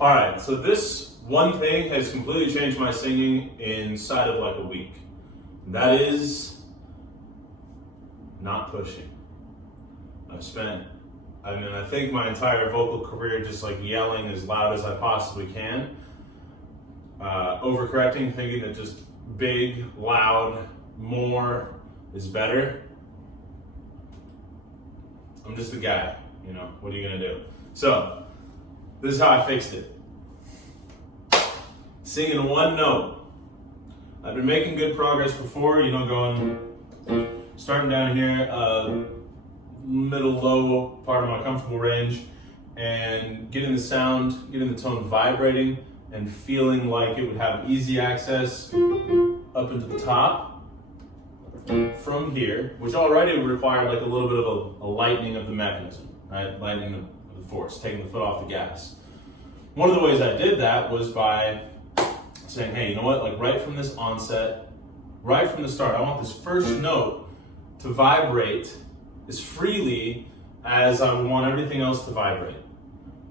All right, so this one thing has completely changed my singing inside of like a week. That is not pushing. I think my entire vocal career just like yelling as loud as I possibly can. Overcorrecting, thinking that just big, loud, more is better. I'm just a guy, what are you gonna do? So, this is how I fixed it. Singing one note. I've been making good progress before, starting down here, middle, low part of my comfortable range, and getting the sound, getting the tone vibrating, and feeling like it would have easy access up into the top from here, which already required like a little bit of a lightening of the mechanism, right? Lightening of the force, taking the foot off the gas. One of the ways I did that was by saying, hey, you know what? Like right from this onset, right from the start, I want this first note to vibrate as freely as I would want everything else to vibrate.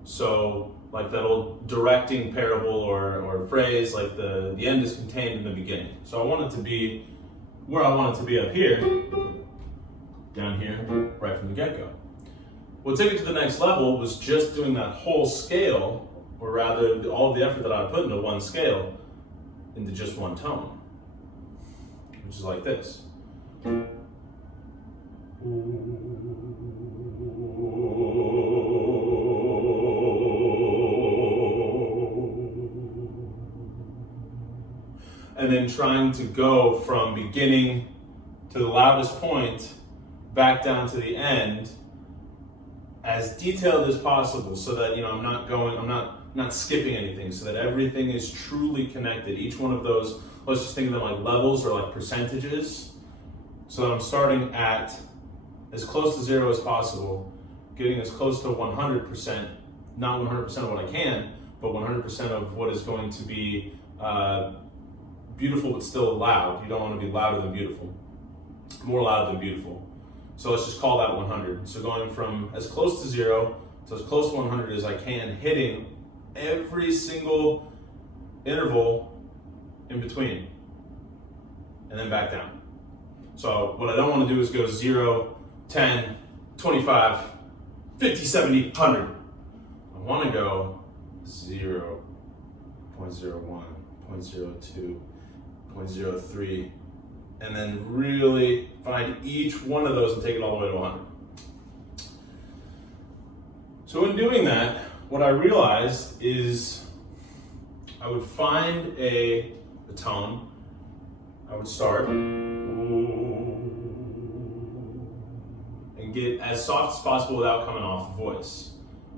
So like that old directing parable or phrase, like the end is contained in the beginning. So I want it to be where I want it to be up here, down here, right from the get-go. What took it to the next level was just doing that whole scale, or rather all of the effort that I put into one scale, into just one tone, which is like this. And then trying to go from beginning to the loudest point back down to the end as detailed as possible, so that I'm not skipping anything, so that everything is truly connected. Each one of those, let's just think of them like levels or like percentages, so that I'm starting at as close to 0 as possible, getting as close to 100%, not 100% of what I can, but 100% of what is going to be beautiful but still loud. You don't want to be louder than beautiful, more loud than beautiful. So let's just call that 100. So going from as close to 0 to as close to 100 as I can, hitting every single interval in between, and then back down. So what I don't want to do is go 0, 10, 25, 50, 70, 100. I want to go 0, 0.01, 0.02, 0.03, and then really find each one of those and take it all the way to 100. So in doing that, what I realized is I would find a tone, I would start, and get as soft as possible without coming off the voice.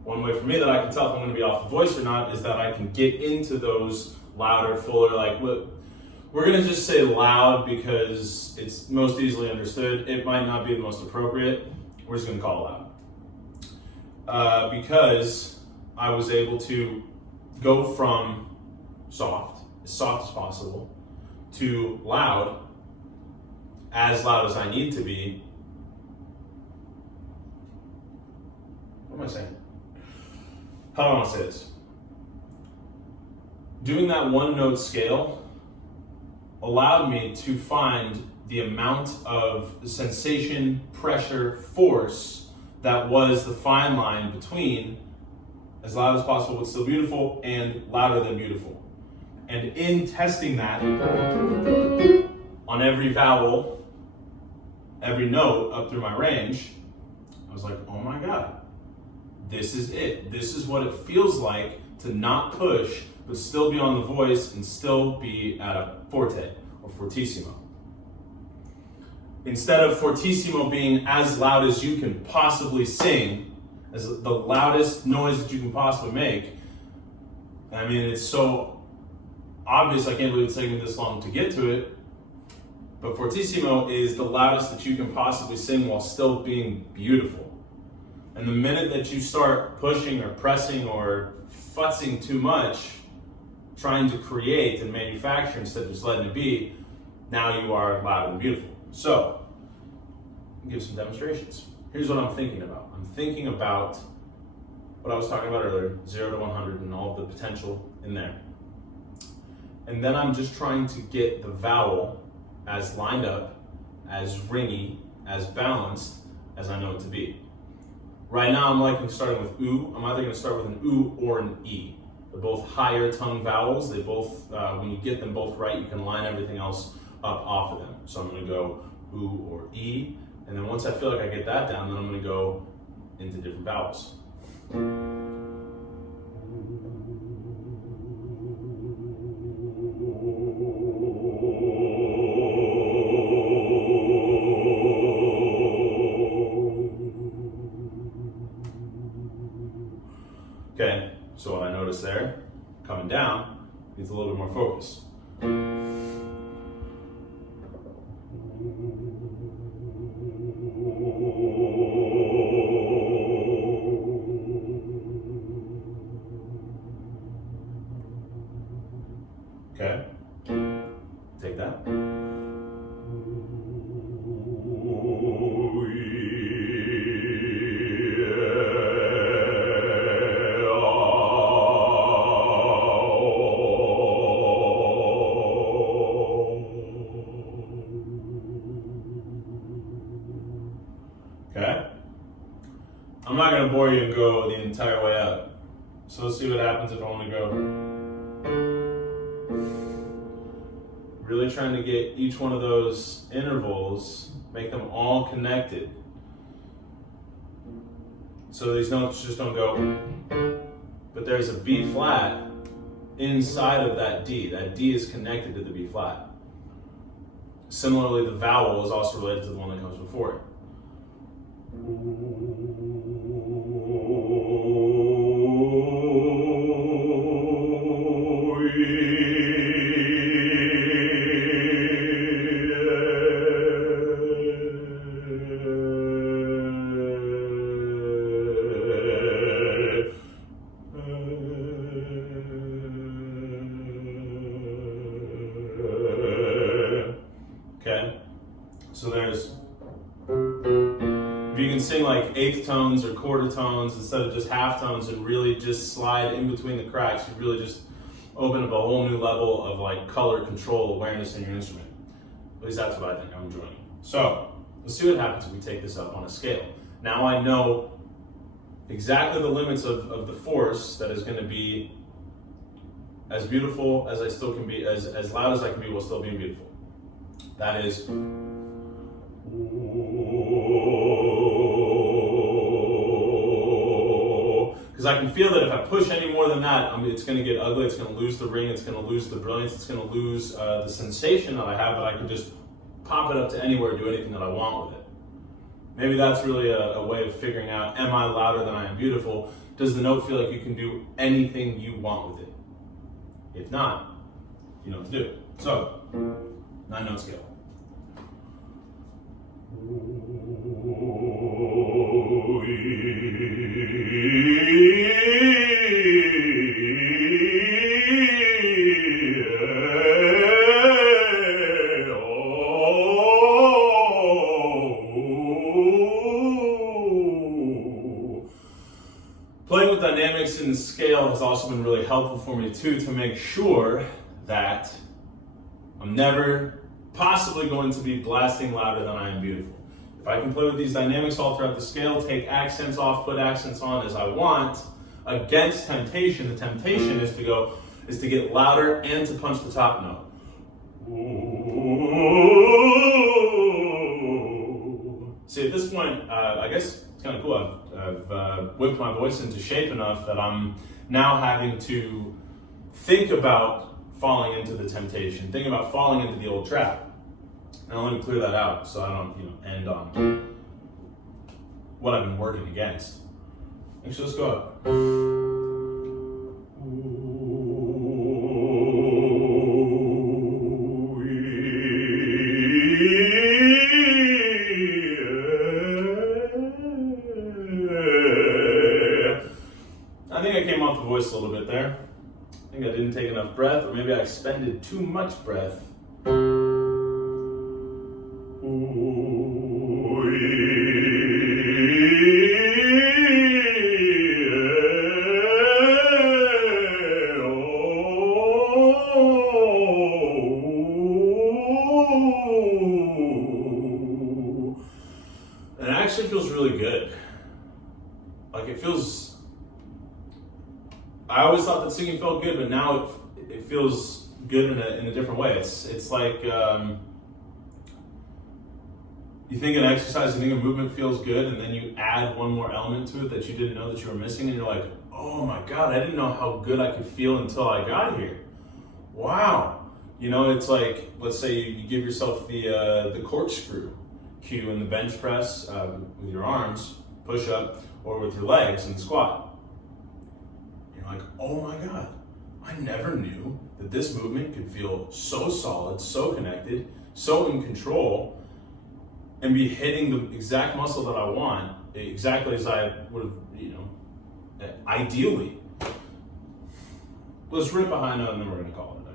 One way for me that I can tell if I'm going to be off the voice or not is that I can get into those louder, fuller, like we're going to just say loud because it's most easily understood. It might not be the most appropriate. We're just going to call it loud. Because I was able to go from as soft as possible, to loud as I need to be. What am I saying? How do I want to say this? Doing that one note scale allowed me to find the amount of sensation, pressure, force that was the fine line between as loud as possible but still beautiful and louder than beautiful. And in testing that on every vowel, every note up through my range, I was like, oh my God, this is it. This is what it feels like to not push, but still be on the voice and still be at a forte or fortissimo. Instead of fortissimo being as loud as you can possibly sing, as the loudest noise that you can possibly make, I mean, it's so obvious, I can't believe it's taken me this long to get to it, but fortissimo is the loudest that you can possibly sing while still being beautiful. And the minute that you start pushing or pressing or futzing too much, trying to create and manufacture instead of just letting it be, now you are loud and beautiful. So, I'll give some demonstrations. Here's what I'm thinking about. I'm thinking about what I was talking about earlier, 0 to 100 and all the potential in there. And then I'm just trying to get the vowel as lined up, as ringy, as balanced as I know it to be. Right now I'm liking starting with oo. I'm either going to start with an oo or an e. They're both higher tongue vowels. They both, when you get them both right, you can line everything else up off of them. So I'm going to go oo or e, and then once I feel like I get that down, then I'm going to go into different vowels. Okay, so what I noticed there, coming down, needs a little bit more focus. Okay, take that. Okay, I'm not going to bore you and go the entire way up. So let's see what happens if I want to go. Really trying to get each one of those intervals, make them all connected. So these notes just don't go, but there's a B flat inside of that D. That D is connected to the B flat. Similarly, the vowel is also related to the one that comes before it. Okay, so there's, if you can sing like eighth tones or quarter tones instead of just half tones and really just slide in between the cracks, you really just open up a whole new level of like color control awareness in your instrument. At least that's what I think I'm enjoying. So let's see what happens if we take this up on a scale. Now I know exactly the limits of the force that is going to be as beautiful as I still can be, as loud as I can be while still being beautiful. That is, because I can feel that if I push any more than that, it's going to get ugly, it's going to lose the ring, it's going to lose the brilliance, it's going to lose the sensation that I have, but I can just pop it up to anywhere, do anything that I want with it. Maybe that's really a way of figuring out, am I louder than I am beautiful? Does the note feel like you can do anything you want with it? If not, you know what to do. So, 9-note scale. Playing with dynamics in the scale has also been really helpful for me too, to make sure that I'm never possibly going to be blasting louder than I am beautiful. If I can play with these dynamics all throughout the scale, take accents off, put accents on as I want, against temptation, the temptation is to get louder and to punch the top note. See, at this point, I guess it's kind of cool. I've whipped my voice into shape enough that I'm now having to think about falling into the temptation, think about falling into the old trap. Now let me clear that out so I don't, end on what I've been working against. Actually, let's go up. I think I came off the voice a little bit there. I think I didn't take enough breath, or maybe I expended too much breath. I always thought that singing felt good, but now it feels good in a different way. It's like you think an exercise, you think a movement feels good, and then you add one more element to it that you didn't know that you were missing, and you're like, oh my God, I didn't know how good I could feel until I got here. Wow. You know, it's like, let's say you give yourself the corkscrew cue in the bench press with your arms, push up, or with your legs in the squat. You're like, oh my God, I never knew that this movement could feel so solid, so connected, so in control, and be hitting the exact muscle that I want, exactly as I would have, ideally. Let's rip a high note and then we're going to call it a day.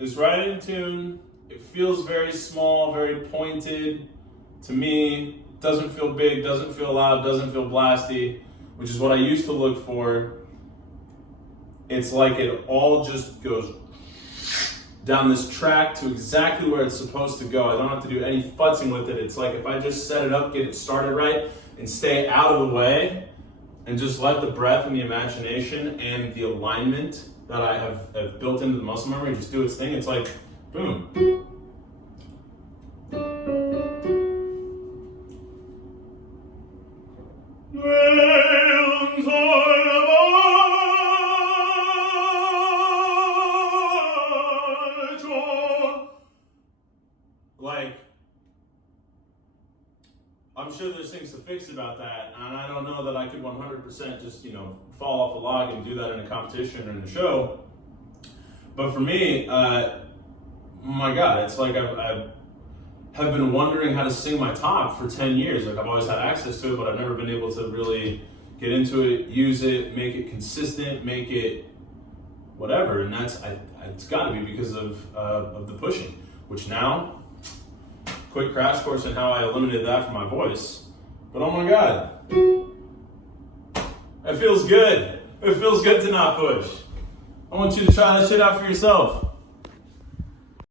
It's right in tune. It feels very small, very pointed. To me, doesn't feel big, doesn't feel loud, doesn't feel blasty, which is what I used to look for. It's like it all just goes down this track to exactly where it's supposed to go. I don't have to do any futzing with it. It's like if I just set it up, get it started right, and stay out of the way, and just let the breath and the imagination and the alignment that I have built into the muscle memory just do its thing. It's like, boom. Like, I'm sure there's things to fix about that, and I don't know that I could 100% just, fall off a log and do that in a competition or in a show. But for me, my God, it's like I have been wondering how to sing my top for 10 years. Like, I've always had access to it, but I've never been able to really get into it, use it, make it consistent, make it whatever. And it's got to be because of the pushing, which now, quick crash course in how I eliminated that from my voice. But oh my God, it feels good. It feels good to not push. I want you to try that shit out for yourself.